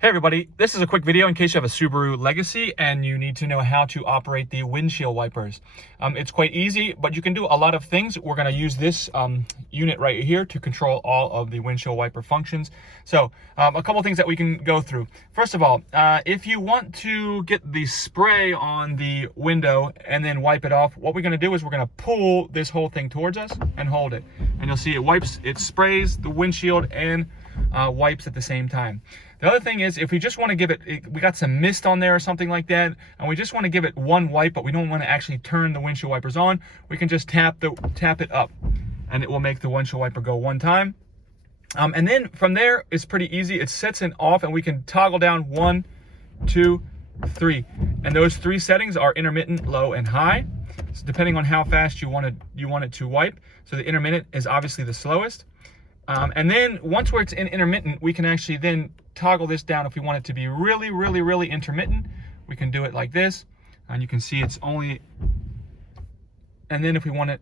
Hey everybody, this is a quick video in case you have a Subaru Legacy and you need to know how to operate the windshield wipers. It's quite easy, but you can do a lot of things. We're going to use this unit right here to control all of the windshield wiper functions. So a couple things that we can go through. First of all, if you want to get the spray on the window and then wipe it off, what we're going to do is we're going to pull this whole thing towards us and hold it. And you'll see it wipes, it sprays the windshield and wipes at the same time. The other thing is, if we just want to give it, we got some mist on there or something like that, and we just want to give it one wipe, but we don't want to actually turn the windshield wipers on, we can just tap it up, and it will make the windshield wiper go one time. And then from there, it's pretty easy. It sets it off, and we can toggle down 1, 2, 3, and those 3 settings are intermittent, low, and high. So depending on how fast you want it to wipe. So the intermittent is obviously the slowest. And then once it's in intermittent, we can actually then toggle this down. If we want it to be really, really, really intermittent, we can do it like this. And you can see it's only, and then if we want it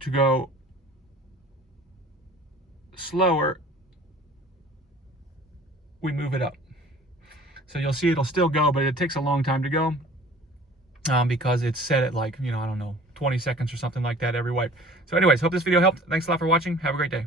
to go slower, we move it up. So you'll see it'll still go, but it takes a long time to go because it's set at like, I don't know, 20 seconds or something like that every wipe. So anyways, hope this video helped. Thanks a lot for watching. Have a great day.